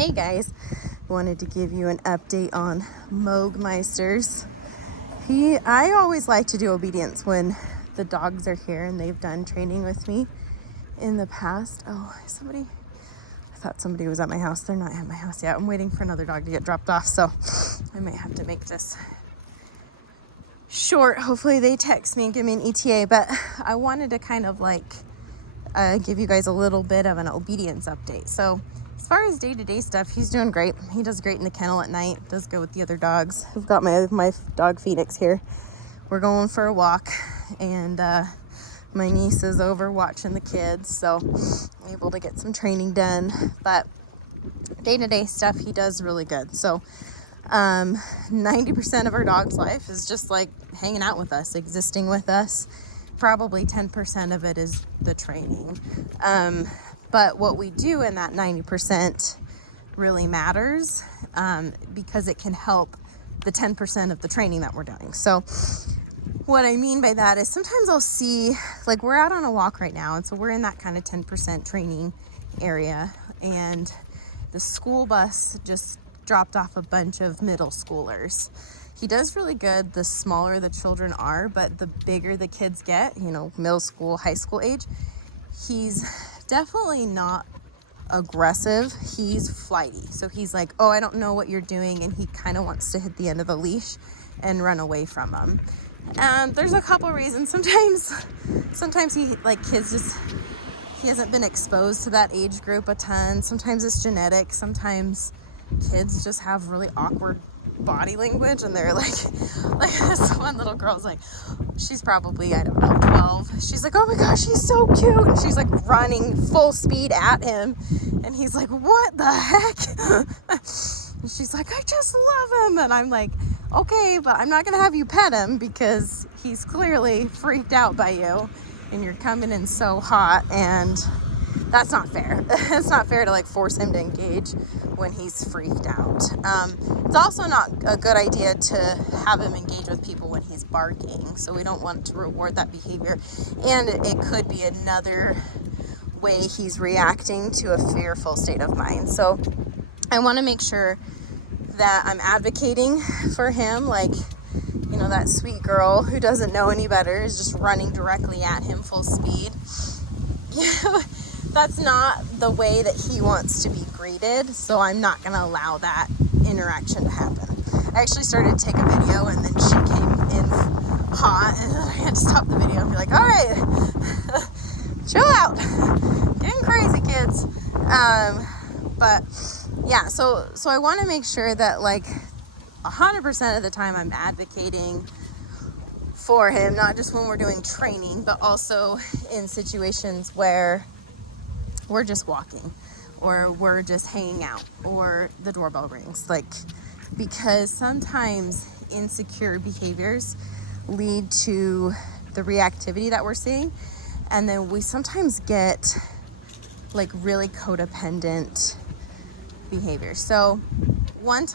Hey guys, wanted to give you an update on Mowgli. I always like to do obedience when the dogs are here and they've done training with me in the past. Oh, I thought somebody was at my house. They're not at my house yet. I'm waiting for another dog to get dropped off, so I might have to make this short. Hopefully they text me and give me an ETA, but I wanted to kind of give you guys a little bit of an obedience update. So as far as day-to-day stuff, he's doing great. He does great in the kennel at night, does good with the other dogs. I've got my dog Phoenix here. We're going for a walk, and my niece is over watching the kids, so I'm able to get some training done. But day-to-day stuff, he does really good. So 90% of our dog's life is just like hanging out with us, existing with us. Probably 10% of it is the training. But what we do in that 90% really matters because it can help the 10% of the training that we're doing. So what I mean by that is sometimes I'll see, like we're out on a walk right now, and so we're in that kind of 10% training area, and the school bus just dropped off a bunch of middle schoolers. He does really good the smaller the children are, but the bigger the kids get, middle school, high school age, he's definitely not aggressive. He's flighty. So he's like, oh, I don't know what you're doing. And he kind of wants to hit the end of the leash and run away from them. And there's a couple reasons. Sometimes he he hasn't been exposed to that age group a ton. Sometimes it's genetic. Sometimes kids just have really awkward body language, and they're like this one little girl's like, she's probably, I don't know, 12. She's like, oh my gosh, he's so cute. And she's like running full speed at him. And he's like, what the heck? And she's like, I just love him. And I'm like, okay, but I'm not going to have you pet him because he's clearly freaked out by you and you're coming in so hot, and that's not fair. It's not fair to force him to engage when he's freaked out. It's also not a good idea to have him engage with people when he's barking, so we don't want to reward that behavior. And it could be another way he's reacting to a fearful state of mind. So I want to make sure that I'm advocating for him, that sweet girl who doesn't know any better is just running directly at him full speed. That's not the way that he wants to be greeted, so I'm not going to allow that interaction to happen. I actually started to take a video, and then she came in hot, and I had to stop the video and be like, all right, chill out. Getting crazy, kids. But yeah, so I want to make sure that 100% of the time I'm advocating for him, not just when we're doing training, but also in situations where we're just walking or we're just hanging out or the doorbell rings. Because sometimes insecure behaviors lead to the reactivity that we're seeing, and then we sometimes get really codependent behavior. So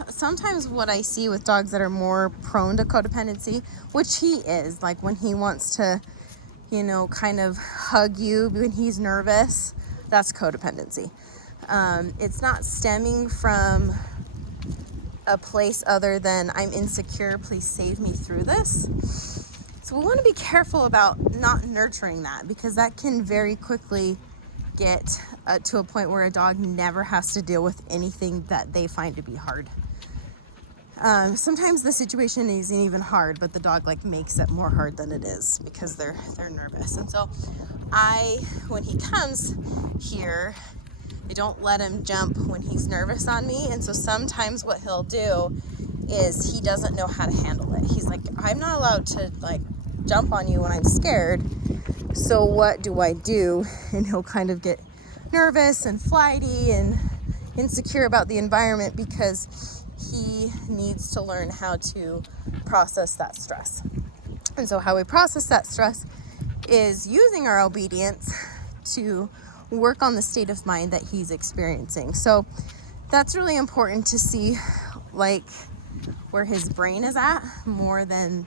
sometimes what I see with dogs that are more prone to codependency, which he is, when he wants to, kind of hug you when he's nervous, that's codependency. It's not stemming from a place other than I'm insecure, please save me through this. So we want to be careful about not nurturing that, because that can very quickly get to a point where a dog never has to deal with anything that they find to be hard. Sometimes the situation isn't even hard, but the dog makes it more hard than it is because they're nervous. And so when he comes here, I don't let him jump when he's nervous on me. And so sometimes what he'll do is he doesn't know how to handle it. He's like, I'm not allowed to jump on you when I'm scared. So what do I do? And he'll kind of get nervous and flighty and insecure about the environment because he needs to learn how to process that stress. And so how we process that stress is using our obedience to work on the state of mind that he's experiencing. So that's really important to see where his brain is at more than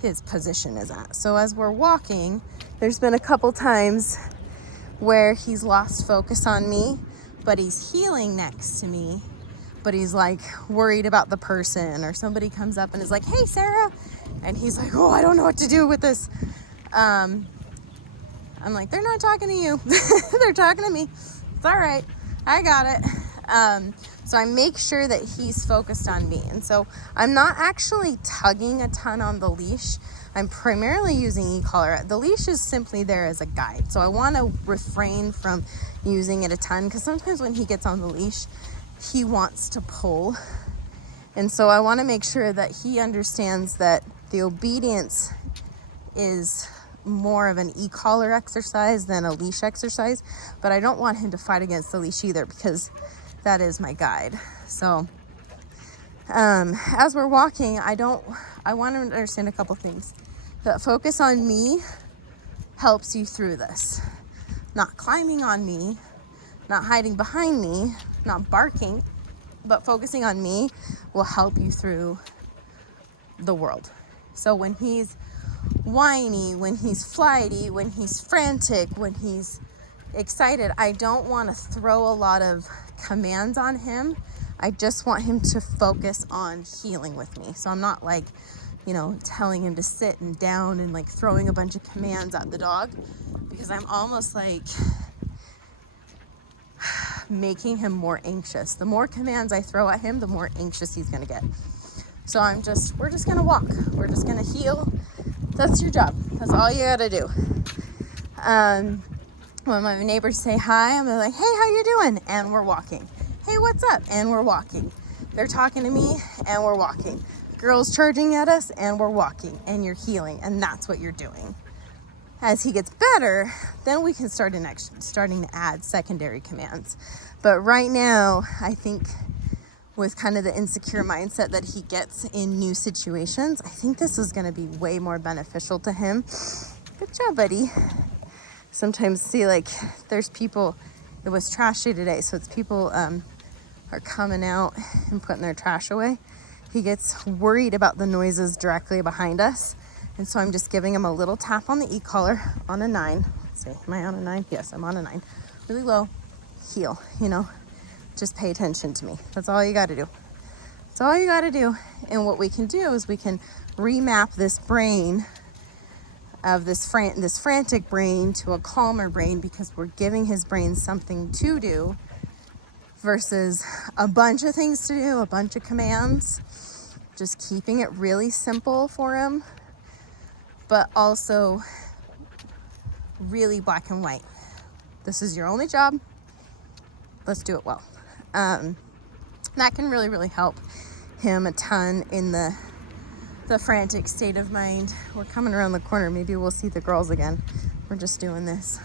his position is at. So as we're walking, there's been a couple times where he's lost focus on me, but he's heeling next to me but he's like worried about the person, or somebody comes up and is like, hey, Sarah. And he's like, oh, I don't know what to do with this. I'm like, they're not talking to you. They're talking to me. It's all right. I got it. So I make sure that he's focused on me. And so I'm not actually tugging a ton on the leash. I'm primarily using e-collar. The leash is simply there as a guide. So I want to refrain from using it a ton, because sometimes when he gets on the leash, he wants to pull. And so I want to make sure that he understands that the obedience is more of an e-collar exercise than a leash exercise, but I don't want him to fight against the leash either, because that is my guide. So as we're walking, I want to understand a couple things. That focus on me helps you through this. Not climbing on me, not hiding behind me, not barking, but focusing on me will help you through the world. So when he's whiny, when he's flighty, when he's frantic, when he's excited, I don't want to throw a lot of commands on him. I just want him to focus on healing with me. So I'm not like, telling him to sit and down and like throwing a bunch of commands at the dog, because I'm almost like making him more anxious. The more commands I throw at him, the more anxious he's gonna get. So we're just gonna walk. We're just gonna heal. That's your job. That's all you gotta do. When my neighbors say hi, I'm like, hey, how you doing? And we're walking. Hey, what's up? And we're walking. They're talking to me and we're walking. Girls charging at us and we're walking, and you're healing, and that's what you're doing. As he gets better, then we can starting to add secondary commands. But right now, I think with kind of the insecure mindset that he gets in new situations, I think this is going to be way more beneficial to him. Good job, buddy. Sometimes see, like, there's people, it was trash day today, so it's people are coming out and putting their trash away. He gets worried about the noises directly behind us. And so I'm just giving him a little tap on the e-collar on a 9. Let's see, am I on a 9? Yes, I'm on a 9. Really low. Heal, just pay attention to me. That's all you got to do. That's all you got to do. And what we can do is we can remap this brain of this frantic brain to a calmer brain, because we're giving his brain something to do versus a bunch of things to do, a bunch of commands. Just keeping it really simple for him, but also really black and white. This is your only job. Let's do it well. That can really, really help him a ton in the frantic state of mind. We're coming around the corner. Maybe we'll see the girls again. We're just doing this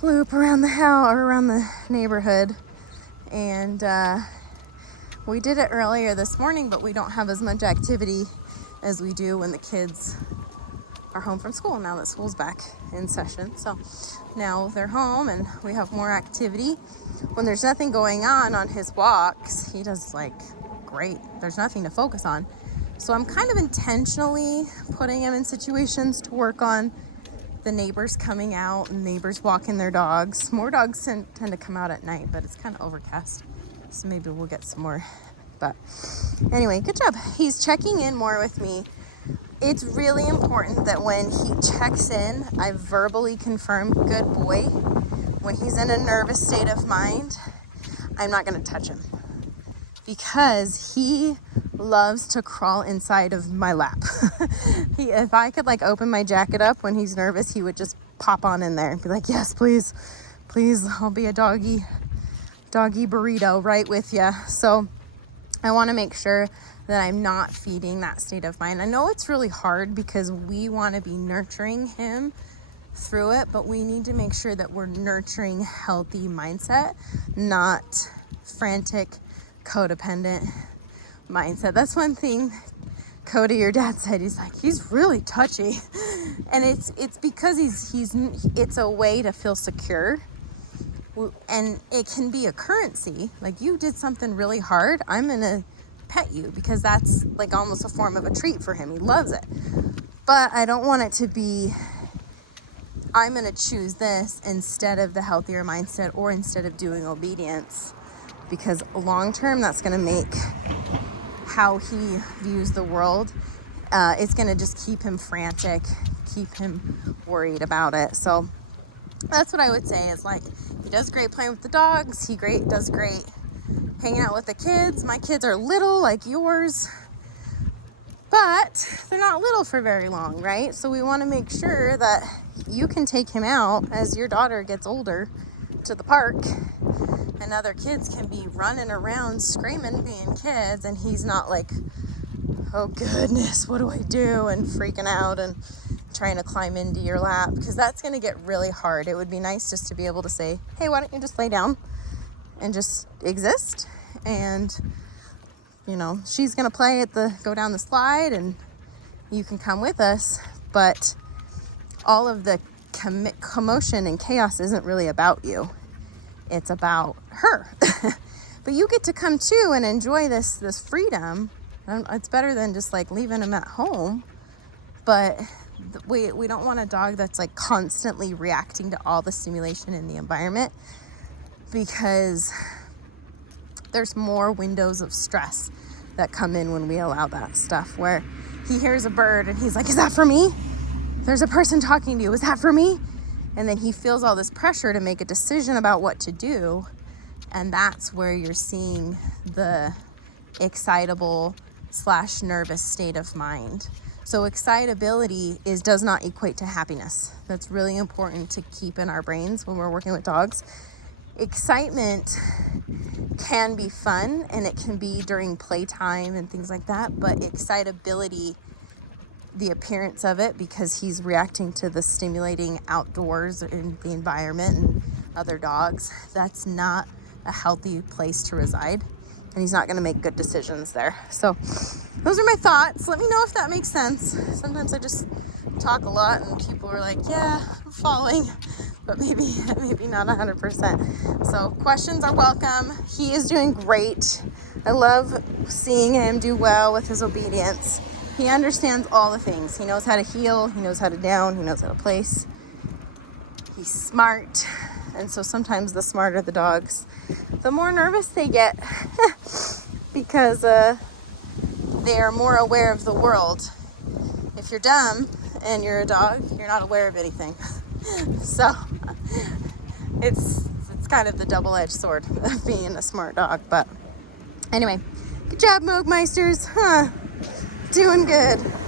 loop around the house or around the neighborhood. And we did it earlier this morning, but we don't have as much activity as we do when the kids are home from school, now that school's back in session. So now they're home and we have more activity. When there's nothing going on his walks, he does like great. There's nothing to focus on. So I'm kind of intentionally putting him in situations to work on the neighbors coming out and neighbors walking their dogs. More dogs tend to come out at night, but it's kind of overcast. So maybe we'll get some more. But anyway, good job. He's checking in more with me. It's really important that when he checks in, I verbally confirm, good boy. When he's in a nervous state of mind, I'm not going to touch him, because he loves to crawl inside of my lap. If I could like open my jacket up when he's nervous, he would just pop on in there and be like, yes, please, I'll be a doggy burrito right with you. So I want to make sure that I'm not feeding that state of mind. I know it's really hard because we want to be nurturing him through it, but we need to make sure that we're nurturing healthy mindset, not frantic, codependent mindset. That's one thing Cody, your dad, said. He's like, he's really touchy. And it's because it's a way to feel secure. And it can be a currency. Like, you did something really hard, I'm gonna pet you, because that's like almost a form of a treat for him. He loves it. But I don't want it to be, I'm gonna choose this instead of the healthier mindset, or instead of doing obedience. because long term, that's going to make how he views the world. It's going to just keep him frantic, keep him worried about it. So that's what I would say is like, he does great playing with the dogs. He does great hanging out with the kids. My kids are little like yours, but they're not little for very long, right? So we want to make sure that you can take him out as your daughter gets older to the park, and other kids can be running around screaming, being kids, and he's not like, oh goodness, what do I do? And freaking out and trying to climb into your lap, because that's going to get really hard. It would be nice just to be able to say, hey, why don't you just lay down and just exist? And, you know, she's going to go down the slide and you can come with us. But all of the commotion and chaos isn't really about you. It's about her. But you get to come too and enjoy this freedom. It's better than just like leaving him at home. But we don't want a dog that's like constantly reacting to all the stimulation in the environment, because there's more windows of stress that come in when we allow that stuff, where he hears a bird and he's like, is that for me? There's a person talking to you. Is that for me? And then he feels all this pressure to make a decision about what to do. And that's where you're seeing the excitable / nervous state of mind. So excitability does not equate to happiness. That's really important to keep in our brains when we're working with dogs. Excitement can be fun, and it can be during playtime and things like that, but excitability, the appearance of it, because he's reacting to the stimulating outdoors in the environment and other dogs, that's not a healthy place to reside, and he's not going to make good decisions there. So those are my thoughts. Let me know if that makes sense. Sometimes I just talk a lot and people are like, yeah, I'm following, but maybe not 100%. So questions are welcome. He is doing great. I love seeing him do well with his obedience. He understands all the things. He knows how to heel, he knows how to down, he knows how to place. He's smart. And so sometimes the smarter the dogs, the more nervous they get because they're more aware of the world. If you're dumb and you're a dog, you're not aware of anything. So it's kind of the double-edged sword of being a smart dog. But anyway, good job, Moogmeisters. Doing good.